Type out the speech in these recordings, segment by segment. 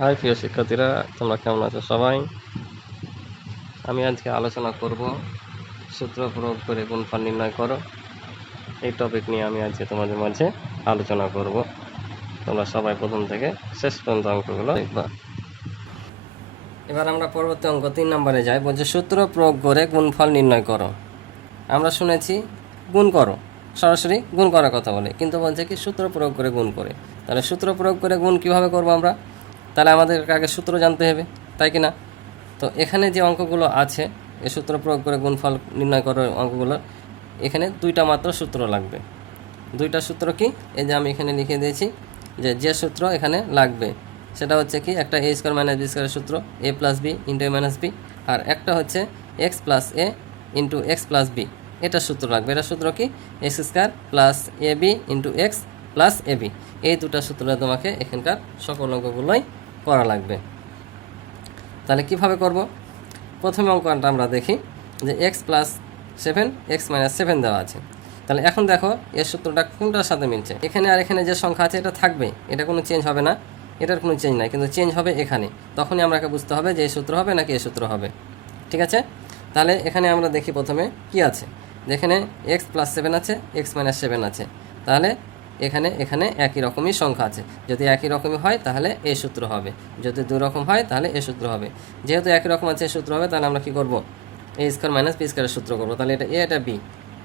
High প্রিয় শিক্ষার্থীরা, তোমরা কেমন আছো সবাই? আমি আজকে আলোচনা করব সূত্র প্রয়োগ করে গুণফল নির্ণয় করো। এই টপিক নিয়ে আমি আজকে তোমাদের মাঝে আলোচনা করব। তোমরা সবাই প্রথম থেকে শেষ পর্যন্ত অঙ্কগুলো দেখবা। এবার আমরা পরবর্তী অঙ্ক তিন নম্বরে যাই। বলছে, সূত্র প্রয়োগ করে গুণফল নির্ণয় করো। আমরা শুনেছি, গুণ করো। সরাসরি গুণ করার কথা বলে। কিন্তু বলছে কি, সূত্র প্রয়োগ করে গুণ করে। তাহলে সূত্র প্রয়োগ করে গুণ কীভাবে করব আমরা? তাহলে আমাদের আগে সূত্র জানতে হবে, তাই কি না? তো এখানে যে অঙ্কগুলো আছে, এ সূত্র প্রয়োগ করে গুণফল নির্ণয় করার অঙ্কগুলো, এখানে দুইটা মাত্র সূত্র লাগবে। দুইটা সূত্র কি? এই যে আমি এখানে লিখে দিয়েছি যে যে সূত্র এখানে লাগবে, সেটা হচ্ছে কি একটা এ স্কোয়ার মাইনাস বি স্কোয়ারের সূত্র A plus B into A minus B আর একটা হচ্ছে X plus A into X plus B এটা সূত্র লাগবে। এটা সূত্র কি? X square plus A B into X plus A B এই দুটা সূত্র তোমাকে এখানকার সকল অঙ্কগুলোই করা লাগবে। তাহলে কীভাবে করব? প্রথমে অঙ্কটা আমরা দেখি যে X plus seven X minus seven দেওয়া আছে। তাহলে এখন দেখো, এর সূত্রটা কোনটার সাথে মিলছে? এখানে আর এখানে যে সংখ্যা আছে, এটা থাকবে। এটা কোনো চেঞ্জ হবে না। এটার কোনো চেঞ্জ নাই, কিন্তু চেঞ্জ হবে এখানে। তখনই আমাকে বুঝতে হবে যে এই সূত্র হবে নাকি এই সূত্র হবে। ঠিক আছে? তাহলে এখানে আমরা দেখি প্রথমে কি আছে। যেখানে এক্স প্লাস সেভেন আছে এক্স মাইনাস সেভেন আছে। তাহলে এখানে এখানে একই রকমই সংখ্যা আছে। যদি একই রকমই হয়, তাহলে এই সূত্র হবে। যদি দু রকম হয়, তাহলে এ সূত্র হবে। যেহেতু একই রকম আছে, এ সূত্র হবে, তাহলে আমরা কি করব? এ স্কোয়ার মাইনাস বি স্কোয়ারের সূত্র করব। তাহলে এটা এ, এটা বি।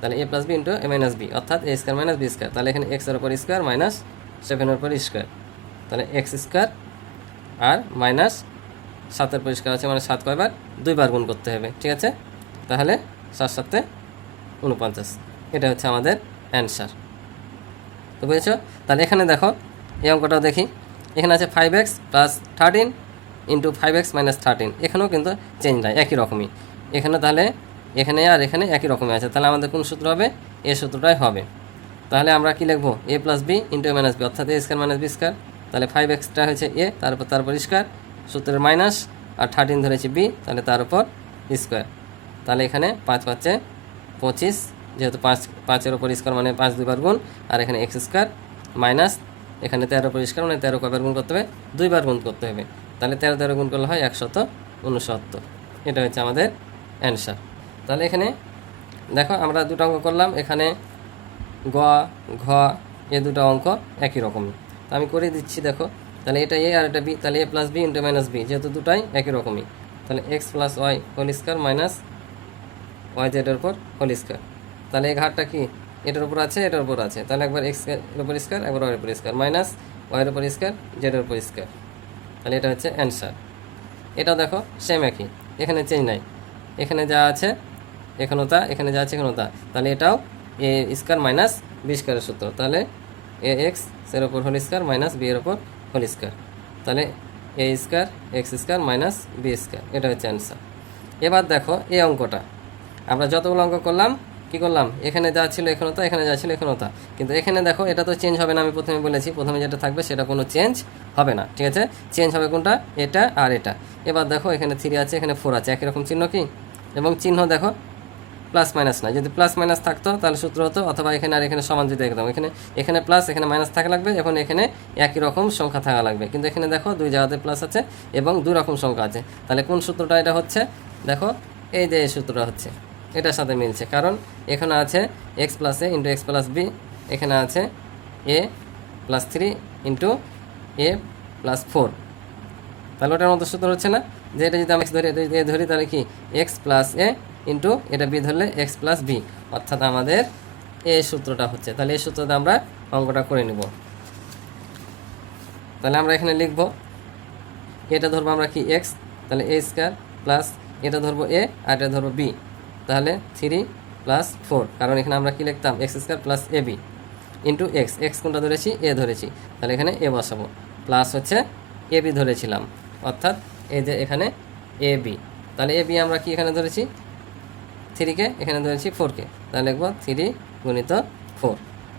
তাহলে A plus B into A minus B. অর্থাৎ A square minus B square. তাহলে এখানে এক্সের উপর স্কোয়ার মাইনাস সেভেনের উপর স্কোয়ার। তাহলে এক্স স্কোয়ার আর মাইনাস সাতের পরিষ্কার আছে মানে সাত কয়বার? দুইবার গুণ করতে হবে। ঠিক আছে? তাহলে সাত সাতে উনপঞ্চাশ। এটা হচ্ছে আমাদের অ্যান্সার। তো বুঝেছ? তাহলে এখানে দেখো, এই অঙ্কটাও দেখি। এখানে আছে five x plus thirteen into five x minus thirteen এখানেও কিন্তু চেঞ্জ নাই, একই রকমই। এখানে তাহলে, এখানে আর এখানে একই রকমই আছে। তাহলে আমাদের কোন সূত্র হবে? এ সূত্রটাই হবে। তাহলে আমরা কি লিখব? A plus b into a minus b অর্থাৎ a square minus b square তাহলে ফাইভ এক্সটা হয়েছে এ তারপর তারপর স্কোয়ার সূত্রের মাইনাস আর থার্টিন ধরেছি বি তাহলে তার উপর স্কোয়ার তাহলে এখানে পাঁচ পাঁচে পঁচিশ যেহেতু পাঁচ, পাঁচের ওপর স্কোয়ার মানে পাঁচ দুইবার গুণ, আর এখানে এক্স স্কোয়ার মাইনাস, এখানে তেরো পরিষ্কার মানে তেরো কবার গুণ করতে হবে? দুইবার গুণ করতে হবে। তাহলে তেরো তেরো গুণ করলে হয় একশত উনসত্তর। এটা হচ্ছে আমাদের অ্যান্সার। তাহলে এখানে দেখো আমরা দুটো অঙ্ক করলাম, এখানে গ, ঘ, এ দুটো অঙ্ক একই রকমই তো আমি করে দিচ্ছি, দেখো। তাহলে এটা এ আর এটা বি, তাহলে a plus b into minus b যেহেতু দুটাই একই রকমই। তাহলে x plus y whole square minus y জেডের উপর হোল স্কোয়ার তাহলে এই ঘাটটা কি? এটার উপর আছে, এটার উপর আছে। তাহলে একবার এক্সের উপর স্কোয়ার একবার ওয়াইয়ের উপর স্কোয়ার মাইনাস ওয়াইয়ের উপর স্কোয়ার জেডের উপর স্কোয়ার তাহলে এটা হচ্ছে অ্যান্সার এটা দেখো সেম একই। এখানে চেঞ্জ নাই। এখানে যা আছে, এখানেও তা, এখানে যা আছে, এখানেও তা। তাহলে এটাও এ স্কোয়ার মাইনাস বি স্কোয়ারের সূত্র। তাহলে এ এক্সের ওপর হোল স্কোয়ার মাইনাস বি এর ওপর হোল স্কোয়ার তাহলে a square x square minus b square এটা হচ্ছে অ্যান্সার এবার দেখো, এই অঙ্কটা। আমরা যতগুলো অঙ্ক করলাম কি করলাম? এখানে যা ছিল এখানে তা, এখানে যা ছিল এখানে তা। কিন্তু এখানে দেখো, এটা তো চেঞ্জ হবে না, আমি প্রথমে বলেছি, প্রথমে যেটা থাকবে সেটা কোনো চেঞ্জ হবে না, ঠিক আছে? চেঞ্জ হবে কোনটা? এটা আর এটা। এবার দেখো, এখানে থ্রি আছে, এখানে ফোর আছে, একই রকম চিহ্ন কি? এবং চিহ্ন দেখো প্লাস মাইনাস না। যদি প্লাস মাইনাস থাকতো, তাহলে সূত্র হতো, অথবা এখানে আর এখানে সমান যদি একদম। এখানে এখানে প্লাস এখানে মাইনাস থাকা লাগবে, এখন এখানে একই রকম সংখ্যা থাকা লাগবে। কিন্তু এখানে দেখো, দুই জায়গাতে প্লাস আছে, এবং দুই রকম সংখ্যা আছে। তাহলে কোন সূত্রটা এটা হচ্ছে? দেখো, এই যে এই সূত্রটা হচ্ছে। এটার সাথে মিলছে। কারণ এখানে আছে x plus a into x plus b এখানে আছে a plus three into a plus four তাহলে ওটার মতো সূত্র হচ্ছে না? যে এটা যদি আমি x ধরি a ধরি, তাহলে কি? এক্স প্লাস এ ইন্টু এটা বি ধরলে এক্স প্লাস বি অর্থাৎ আমাদের এই সূত্রটা হচ্ছে। তাহলে এই সূত্রতে আমরা অঙ্কটা করে নেব। তাহলে আমরা এখানে লিখব, এটা ধরবো আমরা কি এক্স তাহলে এ স্কোয়ার প্লাস এটা ধরবো এ আর এটা ধরবো বি তাহলে থ্রি প্লাস ফোর কারণ এখানে আমরা কি লিখতাম? X square plus a b into x x কোনটা ধরেছি? এ ধরেছি। তাহলে এখানে এ বসাবো। প্লাস হচ্ছে এ বি ধরেছিলাম, অর্থাৎ এই যে এখানে এ বি তাহলে এ বি আমরা কি এখানে ধরেছি? থ্রিকে এখানে ধরেছি ফোরকে তাহলে লিখব থ্রি গুণিত ফোর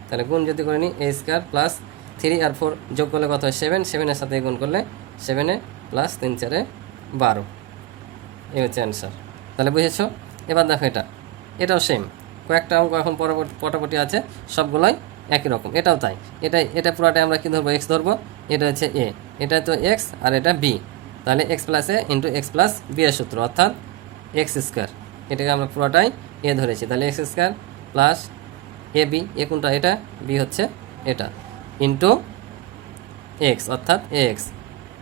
তাহলে গুণ যদি করে নিই এ স্কোয়ার প্লাস থ্রি আর ফোর যোগ করলে কত হয়? সেভেন সেভেনের সাথে গুণ করলে সেভেনে প্লাস তিন চারে বারো। এই হচ্ছে অ্যান্সার তাহলে বুঝেছ? এবার দেখো এটা। এটাও সেম কয়েকটা অঙ্ক এখন পরবর্তী পটাপটি আছে, সবগুলোই একই রকম। এটাও তাই। এটা এটা পুরোটাই আমরা কী ধরবো? এক্স ধরবো। এটা হচ্ছে এ এটা তো এক্স আর এটা বি তাহলে x plus a into x plus b এর সূত্র, অর্থাৎ এক্স স্কোয়ার এটাকে আমরা পুরোটাই এ ধরেছি। তাহলে x square plus a b a কোনটা? এটা। বি হচ্ছে এটা। ইন্টু এক্স অর্থাৎ এ এক্স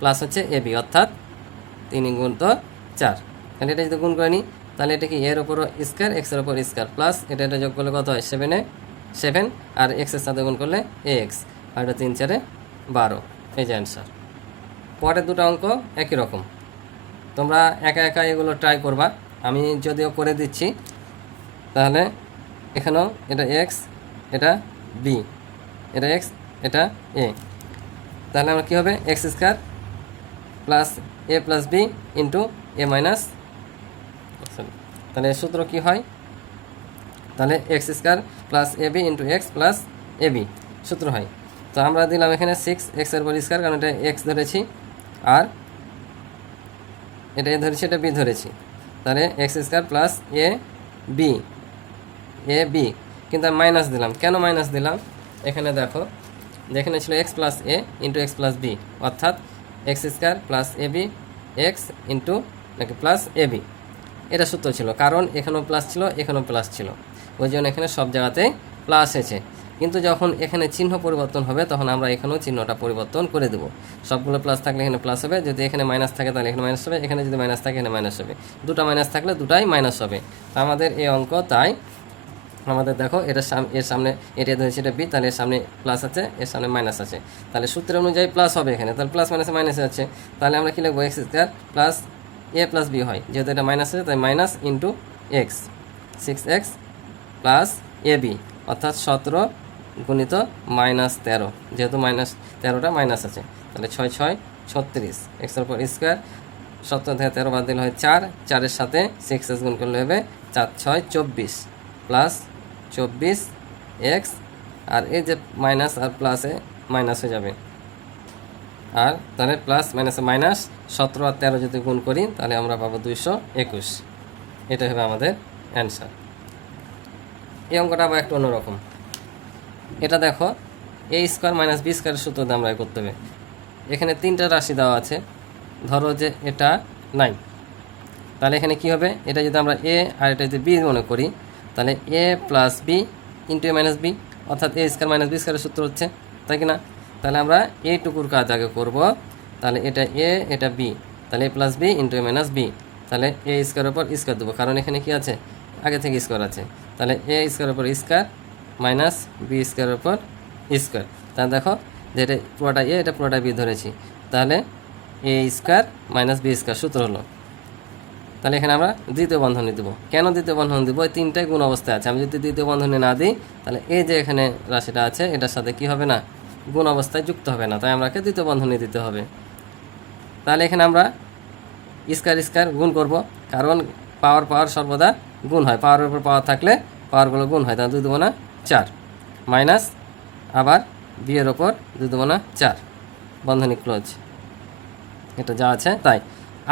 প্লাস হচ্ছে এ বি অর্থাৎ তিন গুণ তো চার। তাহলে এটা যদি গুণ করে নিই তাহলে এটা কি এর ওপর স্কোয়ার এক্সের ওপর স্কোয়ার প্লাস এটা এটা যোগ করলে কত হয়? সেভেনে সেভেন আর এক্সের সাথে গুণ করলে এ এক্স আর এটা তিন চারে বারো। এই যে অ্যান্সার পরের দুটো অঙ্ক একই রকম। তোমরা একা একা এগুলো ট্রাই করবা। আমি যদিও করে দিচ্ছি, তাহলে এখানেও এটা এক্স এটা বি এটা এক্স এটা এ তাহলে আমার কী হবে? X square plus a plus b into a minus তাহলে সূত্র কি হয়? তাহলে x square plus a b into x plus a b সূত্র হয়। তো আমরা দিলাম এখানে সিক্স এক্সের উপর স্কোয়ার কারণ এটা এক্স ধরেছি। আর এটা এ ধরেছি, এটা বি ধরেছি। তাহলে x square plus a b a b কিন্তু আমি মাইনাস দিলাম। কেন মাইনাস দিলাম? এখানে দেখো, যেখানে ছিল x plus a into x plus b অর্থাৎ x square plus a b x into নাকি প্লাস এ বি এটা সূত্র ছিল। কারণ এখানেও প্লাস ছিল, এখানেও প্লাস ছিল। ওই জন্য এখানে সব জায়গাতেই প্লাস এসেছে। কিন্তু যখন এখানে চিহ্ন পরিবর্তন হবে, তখন আমরা এখানেও চিহ্নটা পরিবর্তন করে দেবো। সবগুলো প্লাস থাকলে এখানে প্লাস হবে। যদি এখানে মাইনাস থাকে, তাহলে এখানে মাইনাস হবে। এখানে যদি মাইনাস থাকে, এখানে মাইনাস হবে। দুটো মাইনাস থাকলে দুটাই মাইনাস হবে। তা আমাদের এই অঙ্ক, তাই আমাদের দেখো, এটা এর সামনে এটা ধরেছে, এটা বি তাহলে এর সামনে প্লাস আছে, এর সামনে মাইনাস আছে। তাহলে সূত্র অনুযায়ী প্লাস হবে এখানে। তাহলে প্লাস মাইনাসে মাইনাস আছে। তাহলে আমরা কি লিখব? X square plus a plus b হয়। যেহেতু এটা মাইনাস আছে, তাই minus into x six x plus a b অর্থাৎ সতেরো গুণিত মাইনাস তেরো। যেহেতু মাইনাস তেরোটা মাইনাস আছে, তাহলে ছয় ছয়, ছত্রিশ। এক্সের উপর স্কোয়ার সতেরো থেকে তেরো বাদ দিলে হয় চার। চারের সাথে সিক্স এক্স গুণ করলে হবে চার, ছয়, চব্বিশ। প্লাস চব্বিশ এক্স আর এই যে মাইনাস আর প্লাসে মাইনাস হয়ে যাবে। আর তাহলে প্লাস মাইনাসে মাইনাস সতেরো আর তেরো যদি গুণ করি, তাহলে আমরা পাবো দুইশো একুশ। এটা হবে আমাদের অ্যান্সার এই অঙ্কটা আবার একটু অন্যরকম। এটা দেখো এ স্কোয়ার মাইনাস বি স্কোয়ারের সূত্র দিয়ে আমরা করতে হবে। এখানে তিনটা রাশি দেওয়া আছে। ধরো যে এটা নাই তাহলে এখানে কি হবে? এটা যদি আমরা এ আর এটা যদি বি মনে করি, তাহলে a plus b into a minus b অর্থাৎ এ স্কোয়ার মাইনাস বি স্কোয়ারের সূত্র হচ্ছে, তাই কি না? তাহলে আমরা এ টুকুর কাজ আগে করব। তাহলে এটা এ, এটা বি। তাহলে a plus b into a minus b তাহলে এ স্কোয়ারের উপর স্কোয়ার দেবো। কারণ এখানে কি আছে? আগে থেকে স্কোয়ার আছে। তাহলে এ স্কোয়ারের উপর স্কোয়ার মাইনাস বি স্কোয়ারের উপর স্কোয়ার তাহলে দেখো যে এটা পুরোটা এ, এটা পুরোটা বি ধরেছি। তাহলে a square minus b square সূত্র হলো। তাহলে এখানে আমরা দ্বিতীয় বন্ধনী দেবো। কেন দ্বিতীয় বন্ধনী দেবো? এই তিনটাই গুণ অবস্থায় আছে। আমি যদি দ্বিতীয় বন্ধনী না দিই, তাহলে এই যে এখানে রাশিটা আছে, এটার সাথে কি হবে না? গুণ অবস্থায় যুক্ত হবে না, তাই আমাকে দ্বিতীয় বন্ধনী দিতে হবে। তাহলে এখানে আমরা স্কোয়ার স্কোয়ার গুণ করব। কারণ পাওয়ার পাওয়ার সর্বদা গুণ হয়। পাওয়ারের উপর পাওয়ার থাকলে পাওয়ারগুলো গুণ হয়, তাহলে দুই দবোনা চার। মাইনাস আবার বিয়ের ওপর দুই দবোনা চার। বন্ধনী ক্লোজ এটা যা আছে তাই।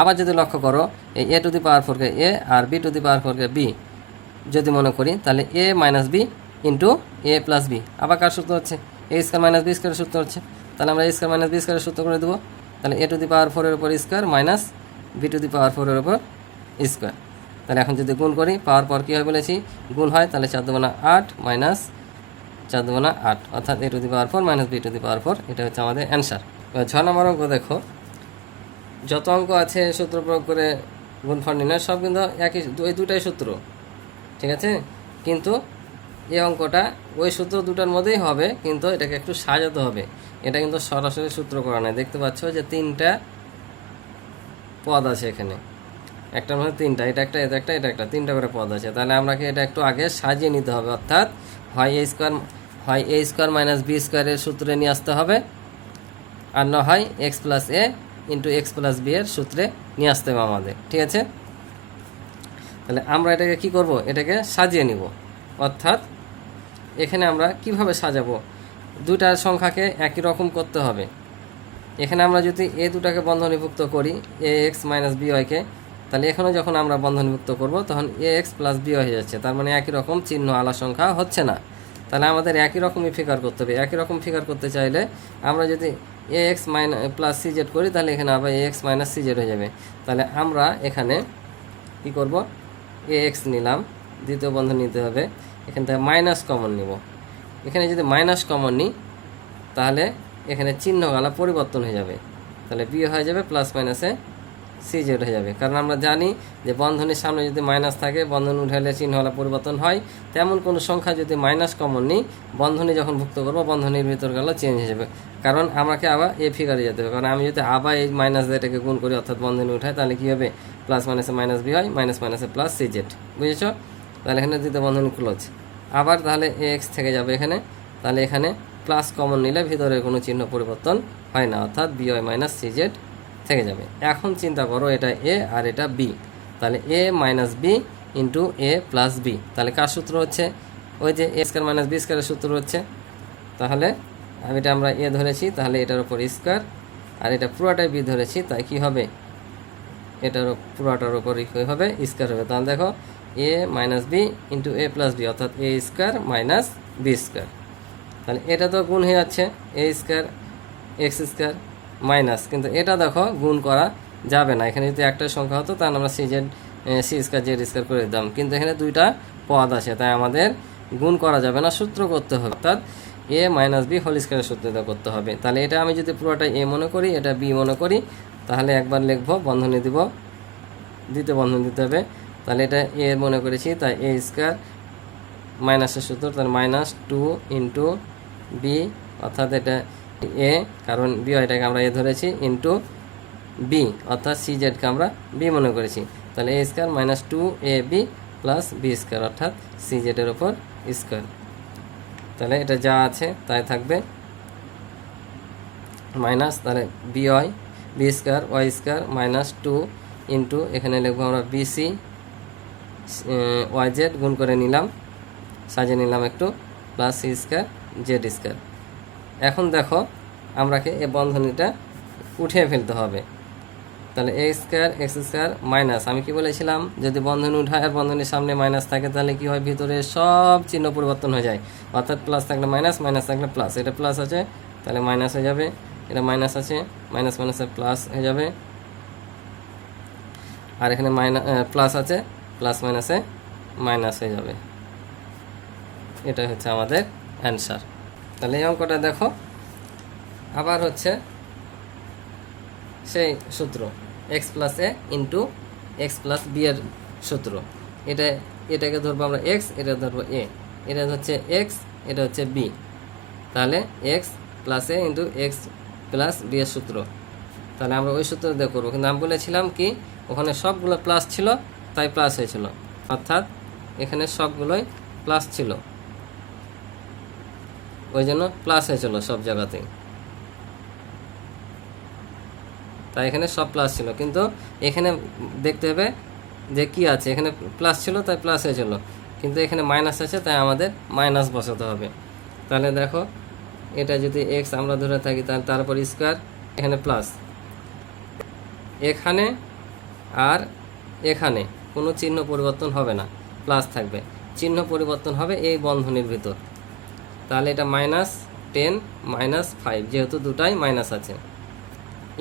আবার যদি লক্ষ্য করো, এই এ টু দি পাওয়ার ফোরকে এ আর বি টু দি পাওয়ার ফোরকে বি যদি মনে করি, তাহলে a minus b into a plus b আবার কার সূত্র হচ্ছে? এ স্কোয়ার মাইনাস বি স্কোয়ারের সূত্র হচ্ছে। তাহলে আমরা এ স্কোয়ার মাইনাস বি স্কোয়ারের সূত্র করে দেবো। তাহলে এ টু দি পাওয়ার ফোরের উপর square minus b to the power ফোরের উপর স্কোয়ার তাহলে এখন যদি গুণ করি পাওয়ার পর কী হয় বলেছি? গুণ হয়, তাহলে চার না আট মাইনাস চার না আট। অর্থাৎ a to the power four minus b to the power four এটা হচ্ছে আমাদের অ্যান্সার ছ নম্বর অঙ্ক দেখো। যত অঙ্ক আছে, সূত্র প্রয়োগ করে গুণফল নির্ণয়, সব কিন্তু একই ওই দুটাই সূত্র। ঠিক আছে? কিন্তু এই অঙ্কটা ওই সূত্র দুটার মধ্যেই হবে, কিন্তু এটাকে একটু সাজাতে হবে। এটা কিন্তু সরাসরি সূত্র করা নয়। দেখতে পাচ্ছ যে তিনটা পদ আছে এখানে। একটার মধ্যে তিনটা, এটা একটা এটা একটা এটা একটা, তিনটা করে পদ আছে। তাহলে আমাকে এটা একটু আগে সাজিয়ে নিতে হবে, অর্থাৎ হয় এ স্কোয়ার হয় এ স্কোয়ার মাইনাস বি স্কোয়ারের সূত্রে নিয়ে আসতে হবে, আর না হয় x plus a into x plus b এর সূত্রে নিয়ে আসতে হবে আমাদের। ঠিক আছে? তাহলে আমরা এটাকে কি করব? এটাকে সাজিয়ে নিব। অর্থাৎ এখানে আমরা কীভাবে সাজাবো? দুটার সংখ্যাকে একই রকম করতে হবে। এখানে আমরা যদি এ দুটাকে বন্ধনীভুক্ত করি এ এক্স মাইনাস বি ওয়াইকে তাহলে এখানে যখন আমরা বন্ধনীভুক্ত করব, তখন এ এক্স প্লাস বি হয়ে যাচ্ছে। তার মানে একই রকম চিহ্ন আলা সংখ্যা হচ্ছে না। তাহলে আমাদের একই রকমই ফিগার করতে হবে। একই রকম ফিগার করতে চাইলে আমরা যদি a x minus plus c z করি, তাহলে এখানে আবার a x minus c z হয়ে যাবে। তাহলে আমরা এখানে কি করব? এ এক্স নিলাম। দ্বিতীয় বন্ধন নিতে হবে। এখান থেকে মাইনাস কমন নিব। এখানে যদি মাইনাস কমন নিই, তাহলে এখানে চিহ্নগুলো পরিবর্তন হয়ে যাবে। তাহলে বি হয়ে যাবে প্লাস মাইনাসে সি জেড হয়ে যাবে। কারণ আমরা জানি যে বন্ধনীর সামনে যদি মাইনাস থাকে, বন্ধন উঠালে চিহ্নগুলো পরিবর্তন হয়। তেমন কোনো সংখ্যা যদি মাইনাস কমন নিই, বন্ধনী যখন ভুক্ত করব, বন্ধনীর ভিতর গেল চেঞ্জ হয়ে যাবে। কারণ আমাকে আবার এ ফিগারে যেতে হবে। কারণ আমি যদি আবার এই মাইনাস এটাকে গুণ করি, অর্থাৎ বন্ধনী উঠাই, তাহলে কী হবে? প্লাস মাইনাসে মাইনাস বি হয় মাইনাস মাইনাসে প্লাস সি জেড বুঝেছ? তাহলে এখানে দ্বিতীয় বন্ধনী ক্লোজ আবার তাহলে এ এক্স থেকে যাবে এখানে, তাহলে এখানে প্লাস কমন নিলে ভিতরে কোনো চিহ্ন পরিবর্তন হয় না, অর্থাৎ b y minus c z থেকে যাবে। এখন চিন্তা করো এটা এ আর এটা বি তাহলে a minus b into a plus b তাহলে কার সূত্র হচ্ছে? ওই যে এ স্কোয়ার মাইনাস বি স্কোয়ারের সূত্র হচ্ছে। তাহলে আমি এটা আমরা এ ধরেছি, তাহলে এটার ওপর স্কোয়ার আর এটা পুরোটাই বি ধরেছি, তাই কি হবে? এটার পুরোটার উপর কী হবে স্কোয়ার হবে। তাহলে দেখো a minus b into a plus b অর্থাৎ a square minus b square তাহলে এটা তো গুণ হয়ে যাচ্ছে a square x square minus কিন্তু এটা দেখো, গুণ করা যাবে না। এখানে যদি একটা সংখ্যা হতো, তাহলে আমরা c z c square z square করে দিতাম। কিন্তু এখানে দুইটা পদ আছে, তাই আমাদের গুণ করা যাবে না, সূত্র করতে হবে। অর্থাৎ এ মাইনাস বি হোল স্কোয়ারের সূত্রটা করতে হবে। তাহলে এটা আমি যদি পুরোটা এ মনে করি, এটা বি মনে করি, তাহলে একবার লিখব, বন্ধনী দিব, দ্বিতীয় বন্ধন দিতে হবে। তাহলে এটা এ মনে করেছি, তাই এ স্কোয়ার মাইনাসের সূত্র, তাহলে মাইনাস টু ইন্টু বি, অর্থাৎ এটা এ, কারণ বি এটাকে আমরা এ ধরেছি, ইন্টু বি, অর্থাৎ সি জেডকে আমরা বি মনে করেছি। তাহলে a square minus two a b plus b square, অর্থাৎ সি জেডের ওপর স্কোয়ার। তাহলে এটা যা আছে তাই থাকবে। মাইনাস, তাহলে b y, b square, y square minus two into, এখানে লিখব আমরা বিসি ওয়াই জেড গুণ করে নিলাম, সাজিয়ে নিলাম একটু plus c square z square এখন দেখো, আমরাকে এ বন্ধনীটা উঠিয়ে ফেলতে হবে। তাহলে a square x square minus আমি কি বলেছিলাম? যদি বন্ধনী উঠায় আর বন্ধনীর সামনে মাইনাস থাকে, তাহলে কি হয়? ভিতরে সব চিহ্ন পরিবর্তন হয়ে যায়। অর্থাৎ প্লাস থাকলে মাইনাস মাইনাস থাকলে প্লাস এটা প্লাস আছে, তাহলে মাইনাস হয়ে যাবে। এটা মাইনাস আছে মাইনাস মাইনাসে প্লাস হয়ে যাবে। আর এখানে মাইনাস প্লাস আছে প্লাস মাইনাসে মাইনাস হয়ে যাবে। এটাই হচ্ছে আমাদের অ্যান্সার তাহলে এই অঙ্কটা দেখো। আবার হচ্ছে সেই সূত্র x plus a into x plus b এর সূত্র। এটা, এটাকে ধরবো আমরা এক্স এটা ধরবো এ এটা হচ্ছে এক্স এটা হচ্ছে বি তাহলে x plus a into x plus b এর সূত্র। তাহলে আমরা ওই সূত্র দিয়ে করব। কিন্তু আমি বলেছিলাম কি, ওখানে সবগুলো প্লাস ছিল তাই প্লাস হয়েছিল। অর্থাৎ এখানে সবগুলোই প্লাস ছিল। ওই জন্য প্লাস হয়েছিল সব জায়গাতেই। তাই এখানে সব প্লাস ছিল। কিন্তু এখানে দেখতে হবে যে কি আছে। এখানে প্লাস ছিল, তাই প্লাস হয়েছিল। কিন্তু এখানে মাইনাস আছে, তাই আমাদের মাইনাস বসাতে হবে। তাহলে দেখো, এটা যদি এক্স আমরা ধরে থাকি, তাহলে তারপর স্কোয়ার এখানে প্লাস এখানে আর এখানে। কোনো চিহ্ন পরিবর্তন হবে না প্লাস থাকবে। চিহ্ন পরিবর্তন হবে এই বন্ধনীর ভিতর। তাহলে এটা মাইনাস টেন মাইনাস ফাইভ যেহেতু দুটাই মাইনাস আছে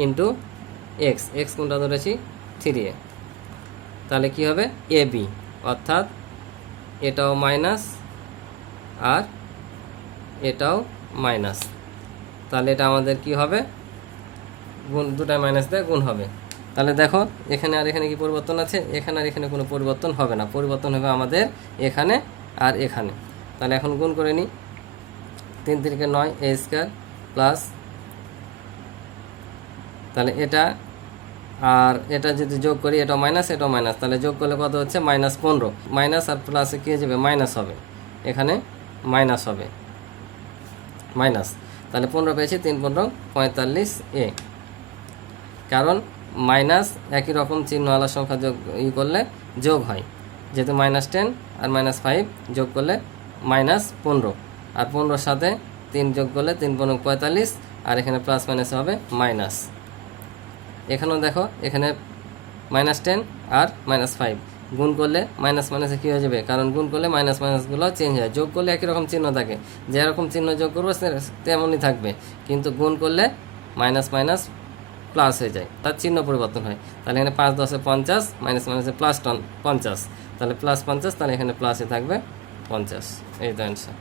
ইন্টু এক্স এক্স কোনটা ধরেছি? Three a. তাহলে কি হবে? এ বি অর্থাৎ এটাও মাইনাস আর এটাও মাইনাস তাহলে এটা আমাদের কি হবে? গুণ দুটাই মাইনাস দিয়ে গুণ হবে। তাহলে দেখো, এখানে আর এখানে কি পরিবর্তন আছে? এখানে আর এখানে কোনো পরিবর্তন হবে না। পরিবর্তন হবে আমাদের এখানে আর এখানে। তাহলে এখন গুণ করে নিই। তিন তিনকে নয়, এ স্কোয়ার প্লাস, তাহলে এটা আর এটা যদি যোগ করি, এটা মাইনাস, এটাও মাইনাস। তাহলে যোগ করলে কত হচ্ছে? মাইনাস পনেরো। মাইনাস আর প্লাসে কী যাবে? মাইনাস হবে। এখানে মাইনাস হবে। মাইনাস। তাহলে পনেরো পেয়েছি, তিন পনেরো, পঁয়তাল্লিশ, এ। কারণ মাইনাস একই রকম চিহ্নওয়ালা সংখ্যা যোগ ই করলে যোগ হয়। যেহেতু মাইনাস টেন আর মাইনাস ফাইভ যোগ করলে মাইনাস পনেরো। আর পনেরোর সাথে তিন যোগ করলে তিন পনেরো পঁয়তাল্লিশ, আর এখানে প্লাস মাইনাস হবে মাইনাস। এখানেও দেখো, এখানে মাইনাস টেন আর মাইনাস ফাইভ। গুণ করলে মাইনাস মাইনাসে কী হয়ে যাবে? কারণ গুণ করলে মাইনাস মাইনাসগুলো চেঞ্জ হয়। যোগ করলে একই রকম চিহ্ন থাকে। যেরকম চিহ্ন যোগ করব তেমনই থাকবে। কিন্তু গুণ করলে মাইনাস মাইনাস প্লাস হয়ে যায়। তার চিহ্ন পরিবর্তন হয়। তাহলে এখানে পাঁচ, দশে, পঞ্চাশ মাইনাস মাইনাসে প্লাস টন পঞ্চাশ। তাহলে প্লাস পঞ্চাশ, তাহলে এখানে প্লাসে থাকবে পঞ্চাশ। এই তো অ্যান্সার